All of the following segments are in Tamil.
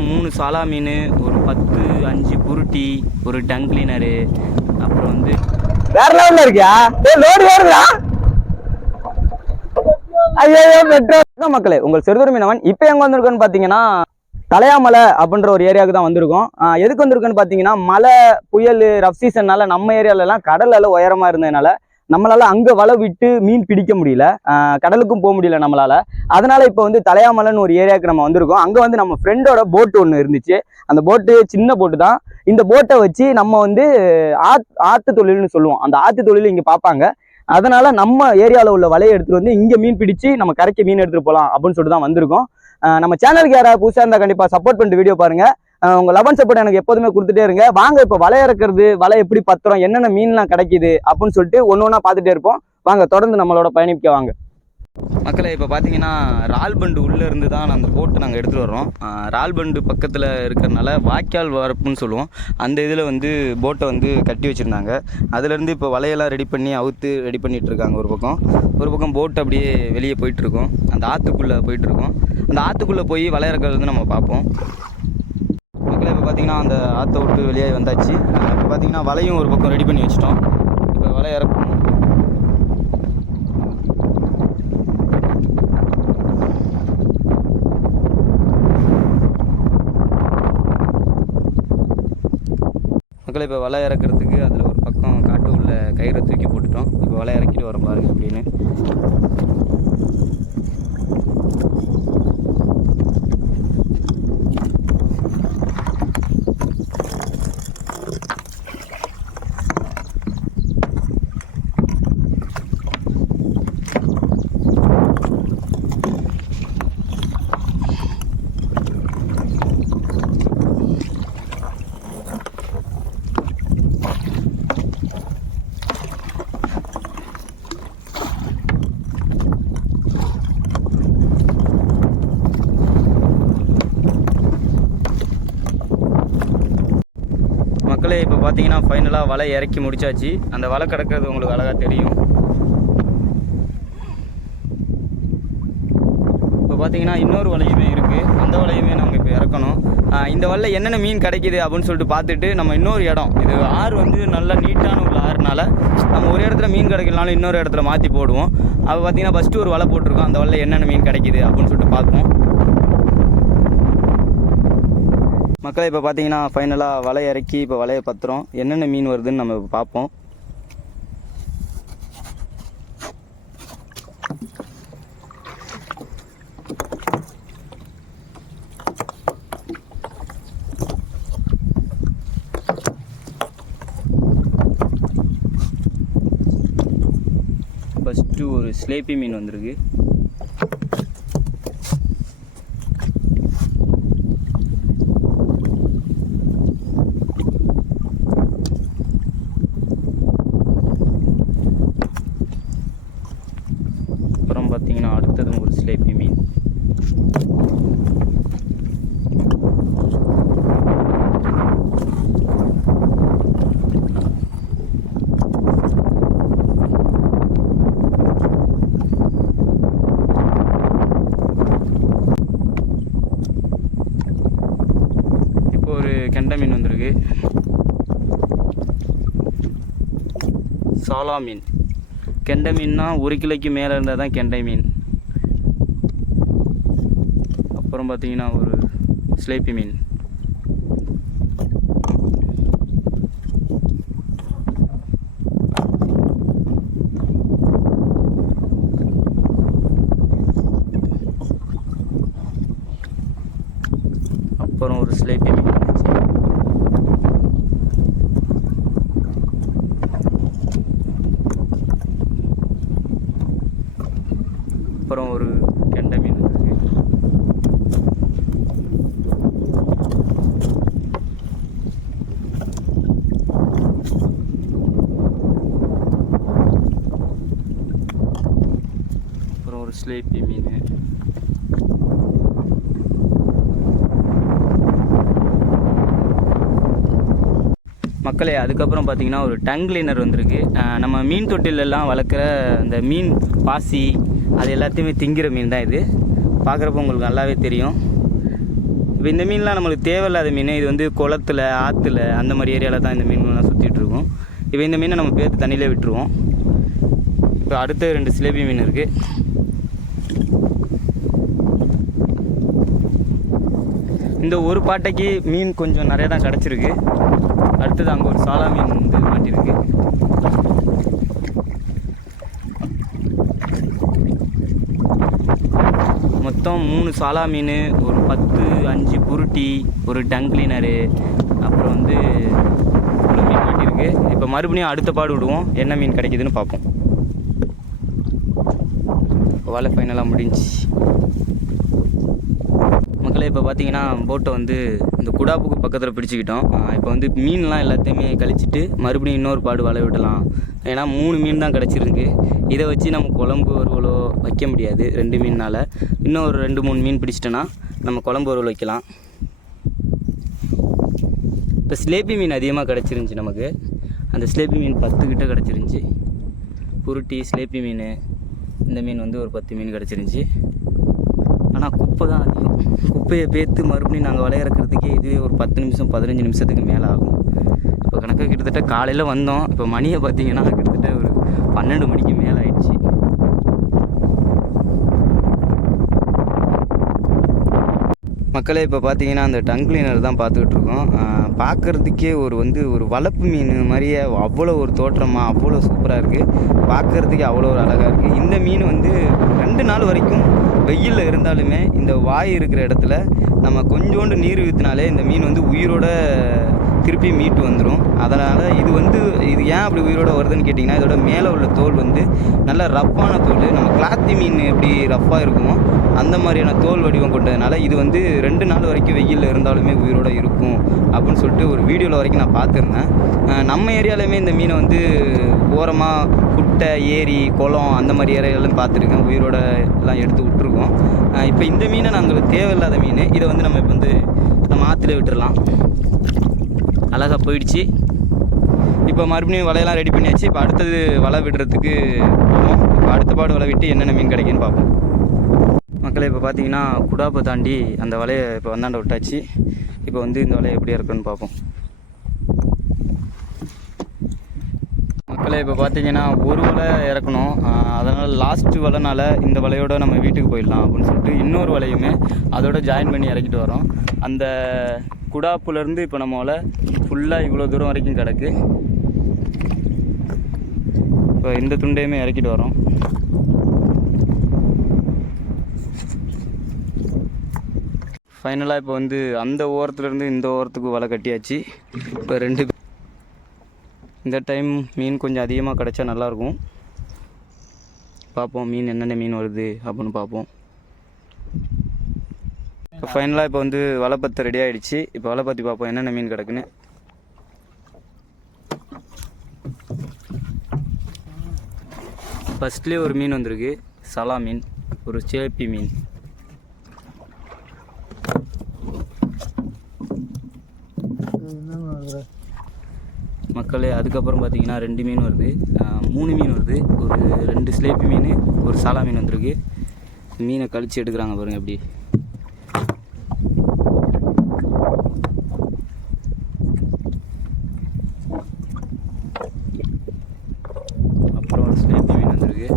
மொத்தம் 3 சாலா மீன், ஒரு 5 குருட்டி, ஒரு டங் கிளீனரு, அப்புறம் வந்து வேற லெவல்ல இருக்கியா? லோடு வருதா? ஐயோ மெட்ரோ மக்களே, உங்கள் செருதுரை மீனவன். இப்போ எங்க வந்திருக்கோன்னு பாத்தீங்கன்னா தலையாமலை அப்படின்ற ஒரு ஏரியாவுக்கு தான் வந்திருக்கோம். எதுக்கு வந்திருக்குன்னு பாத்தீங்கன்னா மழை புயல் ரஃப் சீசன்னால நம்ம ஏரியால எல்லாம் கடல் எல்லாம் உயரமா இருந்ததுனால நம்மளால அங்க வலை விட்டு மீன் பிடிக்க முடியல, கடலுக்கும் போக முடியல நம்மளால. அதனால இப்போ வந்து தலையாமலைன்னு ஒரு ஏரியாவுக்கு நம்ம வந்திருக்கோம். அங்க வந்து நம்ம ஃப்ரெண்டோட போட்டு ஒன்று இருந்துச்சு. அந்த போட்டு சின்ன போட்டு தான். இந்த போட்டை வச்சு நம்ம வந்து ஆத்து தொழில்னு சொல்லுவோம். அந்த ஆத்து தொழில் இங்க பார்ப்பாங்க. அதனால நம்ம ஏரியாவில் உள்ள வலையை எடுத்துட்டு வந்து இங்க மீன் பிடிச்சு நம்ம கரைக்கு மீன் எடுத்துட்டு போகலாம் அப்படின்னு சொல்லிட்டு தான் வந்திருக்கோம். நம்ம சேனலுக்கு யாராவது புதுசாக இருந்தால் கண்டிப்பா சப்போர்ட் பண்ணிட்டு வீடியோ பாருங்க. உங்க லவன் சப்போர்ட் எனக்கு எப்போதுமே கொடுத்துட்டே இருங்க. வாங்க இப்போ வலை இறக்குறது, வலை எப்படி பத்திரம், என்னென்ன மீன்லாம் கிடைக்குது அப்படின்னு சொல்லிட்டு ஒன்று ஒன்றா பார்த்துட்டே இருப்போம். வாங்க தொடர்ந்து நம்மளோட பயணிக்க வாங்க மக்களை. இப்போ பார்த்தீங்கன்னா ரால்பண்டு உள்ளே இருந்து தான் அந்த போட்டை நாங்கள் எடுத்துகிட்டு வர்றோம். ரால்பண்டு பக்கத்தில் இருக்கிறனால வாய்க்கால் வரப்புன்னு சொல்லுவோம். அந்த இதில் வந்து போட்டை வந்து கட்டி வச்சுருந்தாங்க. அதுலேருந்து இப்போ வலையெல்லாம் ரெடி பண்ணி அவுத்து ரெடி பண்ணிகிட்டு இருக்காங்க. ஒரு பக்கம் போட்டு அப்படியே வெளியே போயிட்டுருக்கோம். அந்த ஆற்றுக்குள்ளே போயிட்டுருக்கோம். அந்த ஆற்றுக்குள்ளே போய் வலை இறக்கிறது வந்து நம்ம பார்ப்போம். மக்களை இப்போ பார்த்தீங்கன்னா அந்த ஆற்றை விட்டு வெளியே வந்தாச்சு. இப்போ பார்த்தீங்கன்னா வலையும் ஒரு பக்கம் ரெடி பண்ணி வச்சிட்டோம். இப்போ வலை இறக்கணும். மக்களை இப்போ வலை இறக்கிறதுக்கு அதில் ஒரு பக்கம் காட்டு உள்ள கயிறை தூக்கி போட்டுட்டோம். இப்போ வலை இறக்கிட்டு வரோம் பாருங்க அப்படின்னு. மக்களே இப்போ பார்த்தீங்கன்னா ஃபைனலாக வலை இறக்கி முடிச்சாச்சு. அந்த வலை கிடக்கிறது உங்களுக்கு அழகாக தெரியும். இப்போ பார்த்தீங்கன்னா இன்னொரு வலையுமே இருக்குது. அந்த வலையுமே நாங்கள் இப்போ இறக்கணும். இந்த வலையில் என்னென்ன மீன் கிடைக்கிது அப்படின்னு சொல்லிட்டு பார்த்துட்டு நம்ம இன்னொரு இடம், இது ஆறு வந்து நல்லா நீட்டான உள்ள ஆறுனால நம்ம ஒரு இடத்துல மீன் கிடைக்கலனாலும் இன்னொரு இடத்துல மாற்றி போடுவோம். அப்போ பார்த்தீங்கன்னா ஃபஸ்ட்டு ஒரு வலை போட்டிருக்கோம். அந்த வலையில் என்னென்ன மீன் கிடைக்கிது அப்படின்னு சொல்லிட்டு பார்ப்போம். மக்களை இப்போ பார்த்தீங்கன்னா ஃபைனலாக வலை இறக்கி இப்போ வலையை பத்திரம் என்னென்ன மீன் வருதுன்னு நம்ம இப்போ பார்ப்போம். ஃபஸ்ட்டு ஒரு ஸ்லேப்பி மீன் வந்திருக்கு. அப்புறம் பார்த்தீங்கன்னா அடுத்ததும் ஒரு ஸ்லேப்பி மீன். இப்போ ஒரு கெண்டை மீன் வந்திருக்கு. சாலா மீன். கெண்டை மீன்னா 1 கிலோக்கு மேலே இருந்தால் தான் கெண்டை மீன். அப்புறம் பார்த்தீங்கன்னா ஒரு ஸ்லேப்பி மீன். அப்புறம் ஒரு ஸ்லேப்பி மீன். அப்புறம் ஒரு கெண்டை மீன் இருக்குது. அப்புறம் ஒரு ஸ்லேப்பி மீன். மக்களே அதுக்கப்புறம் பார்த்தீங்கன்னா ஒரு டங் கிளீனர் வந்திருக்கு. நம்ம மீன் தொட்டிலெல்லாம் வளர்க்குற அந்த மீன் பாசி அது எல்லாத்தையுமே திங்கிற மீன் தான் இது. பார்க்குறப்ப உங்களுக்கு நல்லாவே தெரியும். இப்போ இந்த மீன்லாம் நம்மளுக்கு தேவையில்லாத மீன். இது வந்து குளத்துல, ஆற்றுல அந்த மாதிரி ஏரியாவில் தான் இந்த மீன்லாம் சுற்றிட்டு இருக்கும். இப்போ இந்த மீனை நம்ம பேர்த்து தண்ணியிலே விட்டுருவோம். இப்போ அடுத்த 2 சிலேபி மீன் இருக்குது. இந்த ஒரு பாட்டைக்கு மீன் கொஞ்சம் நிறையா தான் கிடச்சிருக்கு. அடுத்தது அங்கே ஒரு சாலா மீன் வந்து மாட்டிருக்கு. மொத்தம் 3 சாலா மீன், ஒரு 5 புருட்டி, ஒரு டங் கிளீனரு, அப்புறம் வந்து ஒரு மீன் மாட்டிருக்கு. இப்போ மறுபடியும் அடுத்த பாடு விடுவோம், என்ன மீன் கிடைக்குதுன்னு பார்ப்போம். வலை ஃபைனலாக முடிஞ்சு மக்களே. இப்போ பார்த்தீங்கன்னா போட்டை வந்து இந்த குடாப்புக்கு பக்கத்தில் பிடிச்சிக்கிட்டோம். இப்போ வந்து மீன்லாம் எல்லாத்தையுமே கழிச்சிட்டு மறுபடியும் இன்னொரு பாடு வலை விடலாம். ஏன்னா 3 மீன் தான் கிடச்சிருக்கு. இதை வச்சு நம்ம குழம்பு வறுவலோ வைக்க முடியாது 2 மீனால். இன்னும் ஒரு 2-3 மீன் பிடிச்சிட்டோன்னா நம்ம குழம்பு வறுவல் வைக்கலாம். இப்போ ஸ்லேப்பி மீன் அதிகமாக கிடச்சிருந்துச்சி நமக்கு. அந்த ஸ்லேப்பி மீன் 10 கிட்ட கிடச்சிருந்துச்சி. புருட்டி, ஸ்லேப்பி மீன், இந்த மீன் வந்து ஒரு 10 மீன் கிடச்சிருந்துச்சி. ஆனால் குப்பை தான் அதிகம். குப்பையை பேர்த்து மறுபடியும் நாங்கள் வலை இறக்கிறதுக்கே இதுவே ஒரு 10 நிமிஷம் 15 நிமிஷத்துக்கு மேலே ஆகும். இப்போ கணக்கு கிட்டத்தட்ட காலையில் வந்தோம். இப்போ மணியை பார்த்தீங்கன்னா கிட்டத்தட்ட ஒரு 12 மணிக்கு மேலே ஆயிடுச்சு. மக்களே இப்போ பார்த்தீங்கன்னா அந்த டங் கிளீனர் தான் பார்த்துக்கிட்டு இருக்கோம். பார்க்குறதுக்கே ஒரு வளர்ப்பு மீன் மாதிரியே அவ்வளோ ஒரு தோற்றமாக அவ்வளோ சூப்பராக இருக்குது. பார்க்குறதுக்கே அவ்வளோ ஒரு அழகாக இருக்குது. இந்த மீன் வந்து 2 நாள் வரைக்கும் வெயிலில் இருந்தாலுமே இந்த வாய் இருக்கிற இடத்துல நம்ம கொஞ்சோண்டு நீர் ஊற்றினாலே இந்த மீன் வந்து உயிரோட திருப்பி மீட்டு வந்துடும். அதனால் இது ஏன் அப்படி உயிரோடு வருதுன்னு கேட்டிங்கன்னா, இதோட மேலே உள்ள தோல் வந்து நல்ல ரஃப்பான தோல். நம்ம கிளாத்தி மீன் எப்படி ரஃப்பாக இருக்குமோ அந்த மாதிரியான தோல் வடிவம் கொண்டதுனால இது வந்து 2 நாள் வரைக்கும் வெயிலில் இருந்தாலுமே உயிரோடு இருக்கும் அப்படின்னு சொல்லிட்டு ஒரு வீடியோவில் வரைக்கும் நான் பார்த்துருந்தேன். நம்ம ஏரியாலையுமே இந்த மீனை வந்து ஓரமாக குட்டை, ஏரி, குளம் அந்த மாதிரி ஏரியாலாம் பார்த்துருக்கேன். உயிரோட எல்லாம் எடுத்து விட்டுருக்கோம். இப்போ இந்த மீனை நாங்கள் தேவையில்லாத மீன். இதை வந்து நம்ம இப்போ வந்து நம்ம ஆற்றுல விட்டுடலாம். அழகாக போயிடுச்சு. இப்போ மறுபடியும் வலையெல்லாம் ரெடி பண்ணியாச்சு. இப்போ அடுத்தது வலை விடுறதுக்கு போவோம். இப்போ அடுத்த பாடு வலை விட்டு என்னென்ன மீன் கிடைக்குன்னு பார்ப்போம். மக்களை இப்போ பார்த்தீங்கன்னா குடாப்பை தாண்டி அந்த வலையை இப்போ வந்தாண்ட விட்டாச்சு. இப்போ வந்து இந்த வலையை எப்படி இருக்குன்னு பார்ப்போம். மக்களை இப்போ பார்த்தீங்கன்னா ஒரு வலை இறக்கணும். அதனால் லாஸ்ட்டு வலைனால இந்த வலையோட நம்ம வீட்டுக்கு போயிடலாம் அப்படின்னு சொல்லிட்டு இன்னொரு வலையுமே அதோட ஜாயின் பண்ணி இறக்கிட்டு வரோம். அந்த குடாப்புலேருந்து இப்போ நம்ம வலை ஃபுல்லாக இவ்வளோ தூரம் வரைக்கும் கிடக்கு. இப்போ இந்த துண்டையுமே இறக்கிட்டு வரோம். ஃபைனலாக இப்போ வந்து அந்த ஓரத்துலேருந்து இந்த ஓரத்துக்கு வலை கட்டியாச்சு. இப்போ இந்த டைம் மீன் கொஞ்சம் அதிகமாக கிடச்சா நல்லாயிருக்கும். பார்ப்போம் மீன் என்னென்ன மீன் வருது அப்படின்னு பார்ப்போம். இப்போ ஃபைனலாக இப்போ வந்து வலை பற்ற ரெடி ஆகிடுச்சு. இப்போ வலை பற்றி பார்ப்போம் என்னென்ன மீன் கிடக்குன்னு. ஃபஸ்ட்லேயே ஒரு மீன் வந்திருக்கு, சலா மீன், ஒரு சேப்பி மீன். மக்களே அதுக்கப்புறம் பார்த்தீங்கன்னா 2 மீன் வருது, 3 மீன் வருது. ஒரு 2 ஸ்லேப்பி மீன், ஒரு சாலா மீன் வந்திருக்கு. மீனை கழித்து எடுக்கிறாங்க பாருங்கள் எப்படி. அப்புறம் ஒரு ஸ்லேப்பி மீன் வந்திருக்கு.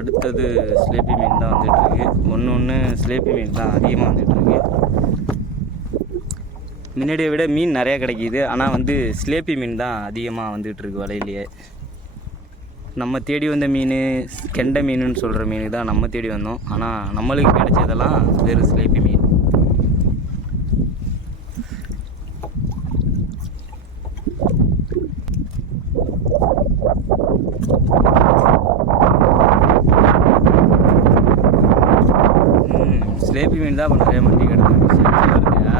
அடுத்தது ஸ்லேப்பி மீன் தான் வந்துட்டுருக்கு. ஒன்று ஸ்லேப்பி மீன் தான் அதிகமாக வந்துட்டுருக்கு. முன்னாடியை விட மீன் நிறையா கிடைக்கிது. ஆனால் வந்து ஸ்லேப்பி மீன் தான் அதிகமாக வந்துகிட்ருக்கு வலையிலேயே. நம்ம தேடி வந்த மீன் கெண்டை மீனுன்னு சொல்கிற மீனுக்கு தான் நம்ம தேடி வந்தோம். ஆனால் நம்மளுக்கு கிடைச்சதெல்லாம் வேறு ஸ்லேப்பி மீன். ஸ்லேப்பி மீன் தான் இப்போ நிறைய மண்டி கிடக்கு. வருதுயா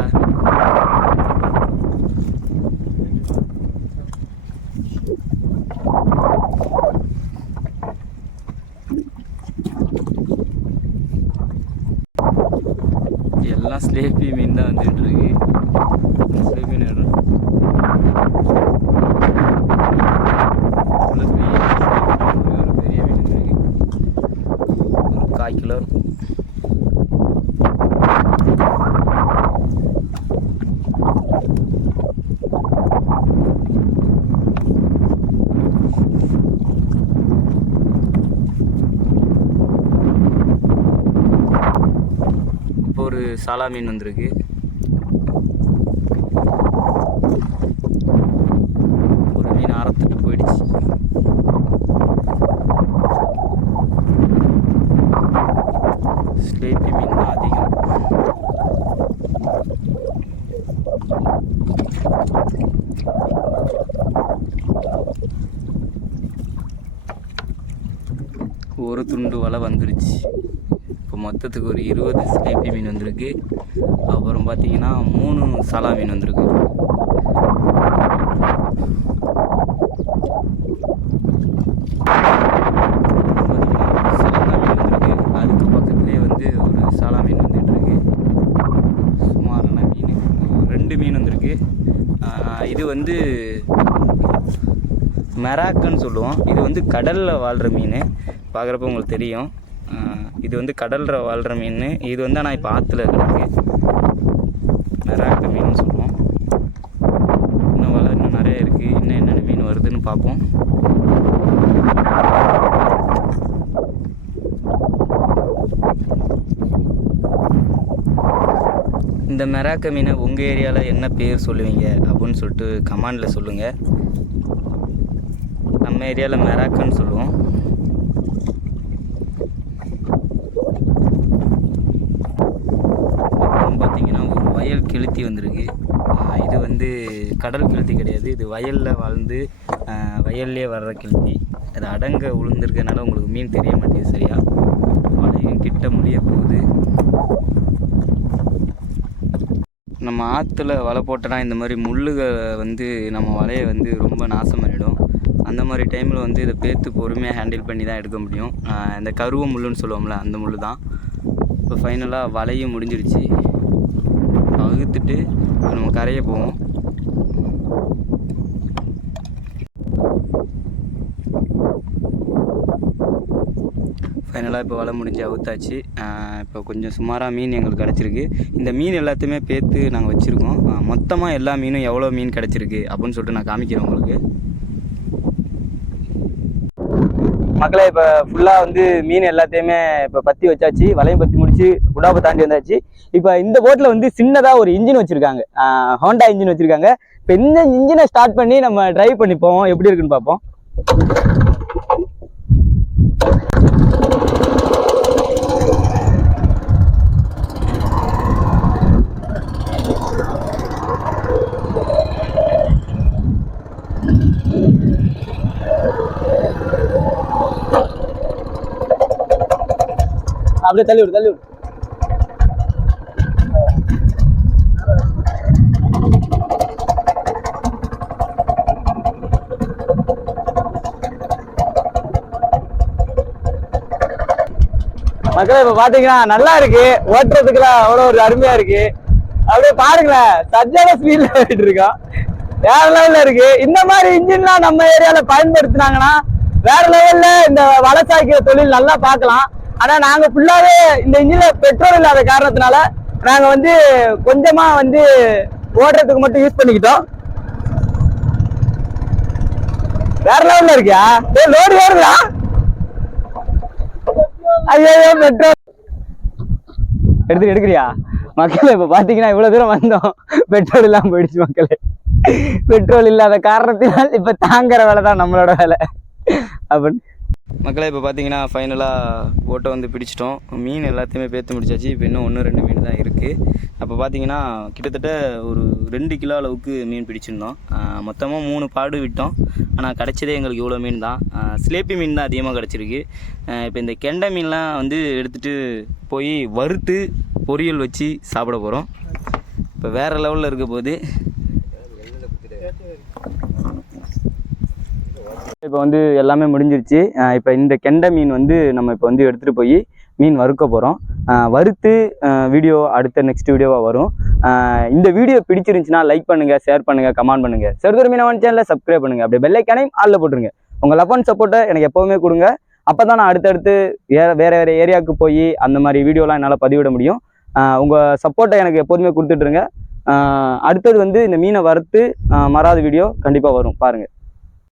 எல்லாம் ஸ்லேப்பி மீன் தான் வந்துட்டு இருக்கு. ஸ்லேப்பி மீன் பெரிய மீன் இருக்கு. ஒரு சாலா மீன் வந்திருக்கு. ஒரு மீன் அறுத்துட்டு போயிடுச்சு. ஸ்லேப்பி மீன் தான் அதிகம். ஒரு துண்டு வலை வந்துருச்சு. இப்போ மொத்தத்துக்கு ஒரு 20 ஸ்லேப்பி மீன் வந்திருக்கு. அப்புறம் பார்த்தீங்கன்னா 3 சாலா மீன் வந்திருக்கு. அதுக்கு பக்கத்துலேயே வந்து ஒரு சாலா மீன் வந்துட்டுருக்கு. சுமாரான மீன் 2 மீன் வந்திருக்கு. இது வந்து மெராக்குன்னு சொல்லுவோம். இது வந்து கடலில் வாழ்கிற மீன். பார்க்குறப்ப உங்களுக்கு தெரியும். இது வந்து கடலில் வாழ்கிற மீன். இது வந்து ஆனால் இப்போ ஆற்றுல கிடக்கு. மெராக்கு மீன் சொல்லுவோம். இன்னும் நிறைய இருக்குது. இன்னும் என்னென்ன மீன் வருதுன்னு பார்ப்போம். இந்த மெராக்க மீனை உங்கள் ஏரியாவில் என்ன பேர் சொல்லுவீங்க அப்படின்னு சொல்லிட்டு கமெண்டில் சொல்லுங்கள். நம்ம ஏரியாவில் மெராக்குன்னு சொல்லுவோம். அப்புறம் பார்த்தீங்கன்னா ஒரு வயல் கெளுத்தி வந்திருக்கு. இது வந்து கடல் கெளுத்தி கிடையாது. இது வயலில் வாழ்ந்து வயல்லே வர்ற கெளுத்தி. அது அடங்க விழுந்திருக்கனால உங்களுக்கு மீன் தெரிய மாட்டேங்குது சரியா. வலையும் கிட்ட முடிய போகுது. நம்ம ஆற்றுல வலை போட்டோன்னா இந்த மாதிரி முள்ளுக வந்து நம்ம வலையை வந்து ரொம்ப நாசம் பண்ணிடும். அந்த மாதிரி டைமில் வந்து இதை பேர்த்து பொறுமையாக ஹேண்டில் பண்ணி தான் எடுக்க முடியும். இந்த கருவ முள்ளுன்னு சொல்லுவோம்ல, அந்த முள் தான். இப்போ ஃபைனலாக வலையும் முடிஞ்சிருச்சு. அழுத்துட்டு நம்ம கரையை போவோம். ஃபைனலாக இப்போ வலை முடிஞ்சு அவுத்தாச்சு. இப்போ கொஞ்சம் சுமாராக மீன் எங்களுக்கு கிடச்சிருக்கு. இந்த மீன் எல்லாத்தையுமே பேர்த்து நாங்கள் வச்சுருக்கோம். மொத்தமாக எல்லா மீனும் எவ்வளோ மீன் கிடச்சிருக்கு அப்படின்னு சொல்லிட்டு நான் காமிக்கிறேன் உங்களுக்கு. மக்களே இப்போ ஃபுல்லாக வந்து மீன் எல்லாத்தையுமே இப்போ பற்றி வச்சாச்சு. வலையும் பற்றி முடிச்சு குடாப்பை தாண்டி வந்தாச்சு. இப்போ இந்த போட்டில் வந்து சின்னதாக ஒரு இன்ஜின் வச்சுருக்காங்க. ஹோண்டா இன்ஜின் வச்சுருக்காங்க. இப்போ இந்த இன்ஜினை ஸ்டார்ட் பண்ணி நம்ம டிரைவ் பண்ணி போவோம். எப்படி இருக்குன்னு பார்ப்போம். அப்படியே தள்ளி விடு. மக்களே இப்ப பாத்தீங்கன்னா நல்லா இருக்கு. ஓட்டுறதுக்குலாம் அவ்வளவு ஒரு அருமையா இருக்கு. அப்படியே பாருங்களேன், சஜ்ஜான ஸ்பீட்ல போயிட்டு இருக்கோம். வேற லெவல்ல இருக்கு. இந்த மாதிரி இன்ஜின்லாம் நம்ம ஏரியால பயன்படுத்தினாங்கன்னா வேற லெவல்ல இந்த வளசாய்க்கிற தொழில் நல்லா பார்க்கலாம். ஆனா நாங்க ஃபுல்லாவே இந்த இன்ஜின்ல பெட்ரோல் இல்லாத காரணத்தினால நாங்க வந்து கொஞ்சமா வந்து ஓடுறதுக்கு மட்டும் யூஸ் பண்ணிக்கிட்டோம். வேற லெவல்ல இருக்கியா? லோடு ஏறுதா? ஐயோ, பெட்ரோல் எடுக்கிறியா? மக்களே இப்ப பாத்தீங்கன்னா இவ்வளவு தூரம் வந்தோம், பெட்ரோல் இல்லாம போயிடுச்சு. மக்களே பெட்ரோல் இல்லாத காரணத்தினால் இப்ப தாங்குற வேலை தான் நம்மளோட வேலை அப்படின்னு. மக்களே இப்போ பார்த்தீங்கன்னா ஃபைனலாக போட்டை வந்து பிடிச்சிட்டோம். மீன் எல்லாத்தையுமே பேர்த்து முடிச்சாச்சு. இப்போ இன்னும் 1-2 மீன் தான் இருக்குது. அப்போ பார்த்தீங்கன்னா கிட்டத்தட்ட ஒரு 2 கிலோ அளவுக்கு மீன் பிடிச்சிருந்தோம். மொத்தமாக 3 பாடு விட்டோம். ஆனால் கிடச்சதே எங்களுக்கு இவ்வளோ மீன் தான். ஸ்லேப்பி மீன் தான் அதிகமாக கிடச்சிருக்கு. இப்போ இந்த கெண்டை மீன்லாம் வந்து எடுத்துகிட்டு போய் வறுத்து பொரியல் வச்சு சாப்பிட போகிறோம். இப்போ வேறு லெவலில் இருக்க போது. இப்போ வந்து எல்லாமே முடிஞ்சிருச்சு. இப்போ இந்த கெண்டை மீன் வந்து நம்ம இப்போ வந்து எடுத்துகிட்டு போய் மீன் வறுக்க போகிறோம். வறுத்து வீடியோ அடுத்த நெக்ஸ்ட் வீடியோவாக வரும். இந்த வீடியோ பிடிச்சிருந்துச்சுன்னா லைக் பண்ணுங்கள், ஷேர் பண்ணுங்கள், கமெண்ட் பண்ணுங்கள். செருதுரை மீனவன் சேனலை சப்ஸ்கிரைப் பண்ணுங்கள். அப்படியே பெல் ஐக்கானையும் ஆல்ல போட்டுருங்க. உங்கள் லவ் அண்ட் சப்போர்ட்டை எனக்கு எப்போவுமே கொடுங்க. அப்போ தான் நான் அடுத்தடுத்து வேறு ஏரியாவுக்கு போய் அந்த மாதிரி வீடியோலாம் என்னால் பதிவிட முடியும். உங்கள் சப்போர்ட்டை எனக்கு எப்போதுமே கொடுத்துட்ருங்க. அடுத்தது வந்து இந்த மீனை வறுத்து மறாத வீடியோ கண்டிப்பாக வரும், பாருங்கள்.